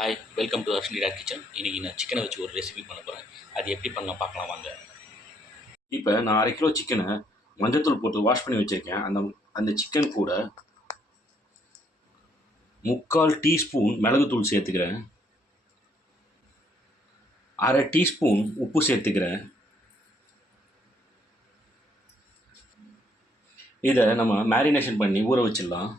Hi, welcome to Arshnira kitchen. இன்றைக்கி நான் சிக்கனை வச்சு ஒரு ரெசிபி பண்ண போகிறேன். அது எப்படி பண்ணலாம் பார்க்கலாம் வாங்க. இப்போ நான் 1/2 கிலோ சிக்கனை மஞ்சத்தூள் போட்டு வாஷ் பண்ணி வச்சுருக்கேன். அந்த சிக்கன் கூட 3/4 டீஸ்பூன் மிளகுத்தூள் சேர்த்துக்கிறேன். 1/2 டீஸ்பூன் உப்பு சேர்த்துக்கிறேன். இதை நம்ம மேரினேஷன் பண்ணி ஊற வச்சிடலாம்.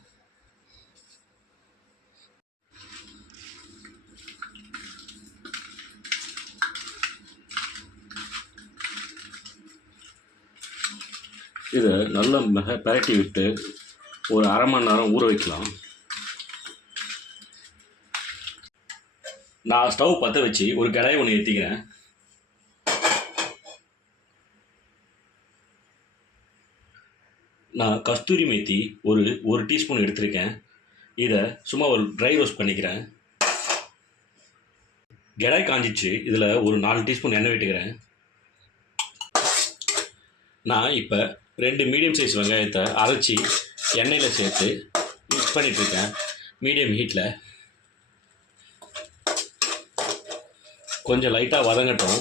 இதை நல்லா பரட்டி விட்டு ஒரு 1/2 மணி நேரம் ஊற வைக்கலாம். நான் ஸ்டவ் பற்ற வச்சு ஒரு கடாய் ஒன்று ஏற்றிக்கிறேன். நான் கஸ்தூரி மேத்தி ஒரு டீஸ்பூன் எடுத்திருக்கேன். இதை சும்மா ஒரு ட்ரை ரோஸ்ட் பண்ணிக்கிறேன். கடாய் காஞ்சிச்சு. இதில் ஒரு 4 டீஸ்பூன் எண்ணெய் விட்டுக்கிறேன். நான் இப்போ 2 மீடியம் சைஸ் வெங்காயத்தை அரைச்சி எண்ணெயில் சேர்த்து மிக்ஸ் பண்ணிகிட்ருக்கேன். மீடியம் ஹீட்டில் கொஞ்சம் லைட்டாக வதங்கட்டும்.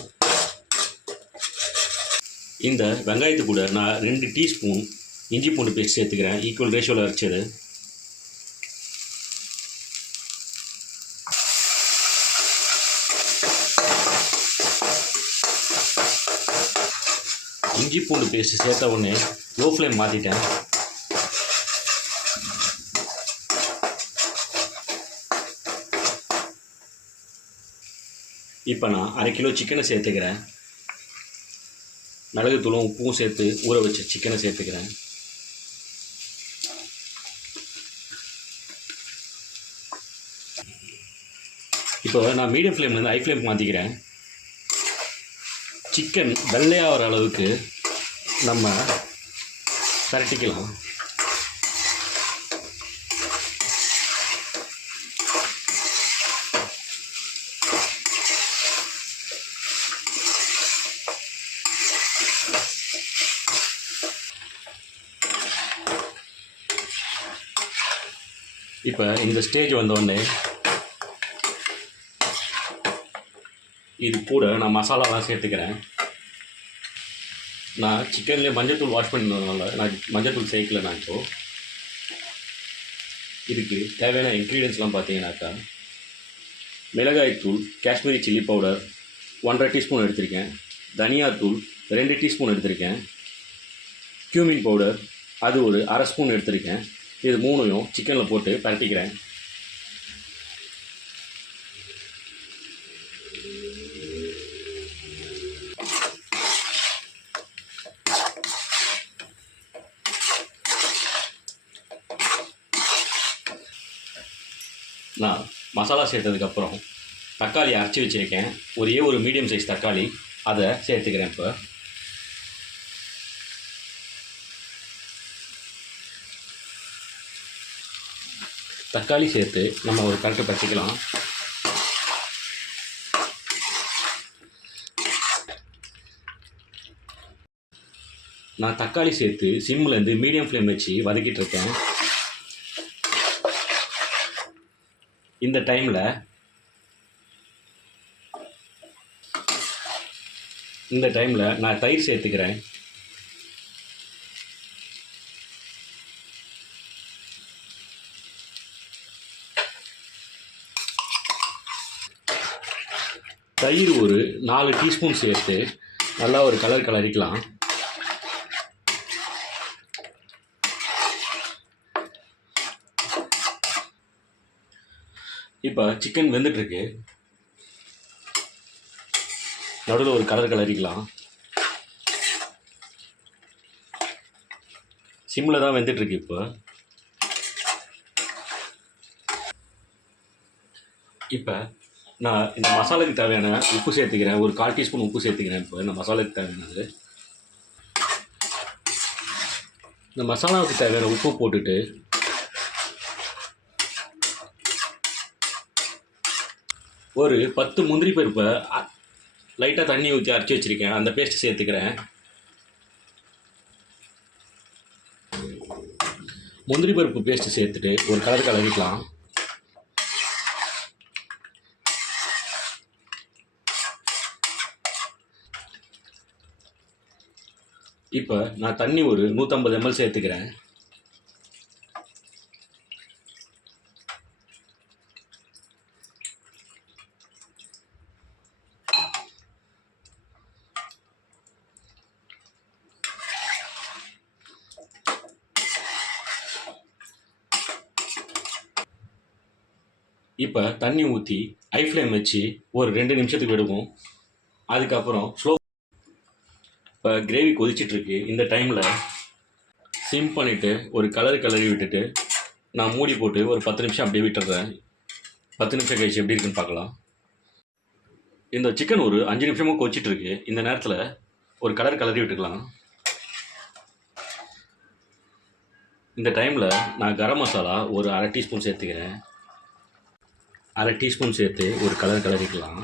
இந்த வெங்காயத்து கூட நான் 2 டீஸ்பூன் இஞ்சி பூண்டு பேஸ்ட் சேர்த்துக்கிறேன். ஈக்குவல் ரேஷியோவில் அரைச்சது. இஞ்சி பூண்டு பேஸ்ட் சேர்த்த உடனே லோ ஃப்ளேம் மாற்றிட்டேன். இப்போ நான் 1/2 கிலோ சிக்கனை சேர்த்துக்கிறேன். மிளகுத்தூளும் உப்பும் சேர்த்து ஊற வச்ச சிக்கனை சேர்த்துக்கிறேன். இப்போ நான் மீடியம் ஃப்ளேம்லேருந்து ஹை ஃப்ளேம் மாற்றிக்கிறேன். சிக்கன் வெள்ளையாகிற அளவுக்கு நம்ம பரட்டிக்கலாம். இப்போ இந்த ஸ்டேஜ் வந்தோடனே இது கூட நான் மசாலாலாம் சேர்த்துக்கிறேன். நான் சிக்கன்லேயே மஞ்சத்தூள் வாஷ் பண்ணதுனால நான் மஞ்சத்தூள் சேர்க்கல. நான் இப்போது இதுக்கு தேவையான இன்க்ரீடியன்ஸ்லாம் பார்த்தீங்கன்னாக்கா, மிளகாய்த்தூள், காஷ்மீரி சில்லி பவுடர் 1.5 டீஸ்பூன் எடுத்திருக்கேன். தனியாத்தூள் 2 டீஸ்பூன் எடுத்திருக்கேன். க்யூமின் பவுடர் அது ஒரு 1/2 ஸ்பூன் எடுத்திருக்கேன். இது 3ஐயும் சிக்கனில் போட்டு பரட்டிக்கிறேன். நான் மசாலா சேர்த்ததுக்கப்புறம் தக்காளி அரைச்சி வச்சுருக்கேன். ஒரு மீடியம் சைஸ் தக்காளி, அதை சேர்த்துக்கிறேன். இப்போ தக்காளி சேர்த்து நம்ம ஒரு கரெக்டாக பறிச்சிக்கலாம். நான் தக்காளி சேர்த்து சிம்லேருந்து மீடியம் ஃப்ளேம் வச்சு வதக்கிட்டு இருக்கேன். இந்த டைமில் நான் தயிர் சேர்த்துக்கிறேன். தயிர் ஒரு 4 டீஸ்பூன் சேர்த்து நல்லா ஒரு கலரிக்கலாம். இப்போ சிக்கன் வெந்துட்டுருக்கு. நடுவில் ஒரு கலரிக்கலாம். சிம்மில் தான் வெந்துட்டுருக்கு. இப்போ நான் இந்த மசாலாவுக்கு தேவையான உப்பு சேர்த்துக்கிறேன். ஒரு 1/4 டீஸ்பூன் உப்பு சேர்த்துக்கிறேன். இப்போ இந்த மசாலாவுக்கு தேவையானது. இந்த மசாலாவுக்கு தேவையான உப்பு போட்டுட்டு ஒரு 10 முந்திரி பருப்பை லைட்டாக தண்ணி ஊற்றி அரைச்சி வச்சுருக்கேன். அந்த பேஸ்ட்டு சேர்த்துக்கிறேன். முந்திரி பருப்பு பேஸ்ட்டு சேர்த்துட்டு ஒரு கலரிக்கலாம். இப்போ நான் தண்ணி ஒரு 150 ml சேர்த்துக்கிறேன். இப்போ தண்ணி ஊற்றி ஹை ஃப்ளேம் வச்சு ஒரு 2 நிமிஷத்துக்கு விடுவோம். அதுக்கப்புறம் இப்போ கிரேவி கொதிச்சிட்ருக்கு. இந்த டைமில் சிம் பண்ணிவிட்டு ஒரு கிளறி விட்டுட்டு நான் மூடி போட்டு ஒரு 10 நிமிஷம் அப்படியே விட்டுடுறேன். 10 நிமிஷம் கழிச்சு எப்படி இருக்குன்னு பார்க்கலாம். இந்த சிக்கன் ஒரு 5 நிமிஷமாக கொதிச்சிட்ருக்கு. இந்த நேரத்தில் ஒரு கிளறி விட்டுக்கலாம். இந்த டைமில் நான் கரம் மசாலா ஒரு அரை டீஸ்பூன் சேர்த்துக்கிறேன். அரை டீஸ்பூன் சேர்த்து ஒரு கிளறிக்கலாம்.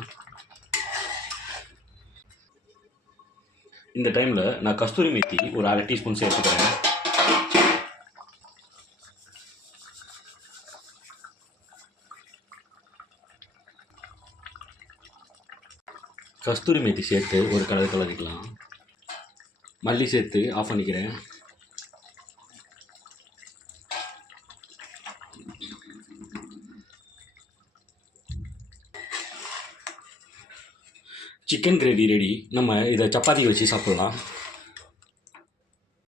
இந்த டைமில் நான் கஸ்தூரி மேத்தி ஒரு அரை டீஸ்பூன் சேர்த்துக்கிறேன். கஸ்தூரி மேத்தி சேர்த்து ஒரு கிளறிக்கலாம். மல்லி சேர்த்து ஆஃப் பண்ணிக்கிறேன். Chicken gravy ready. நம்ம இதை சப்பாத்திக்கு வச்சு சாப்பிட்லாம்.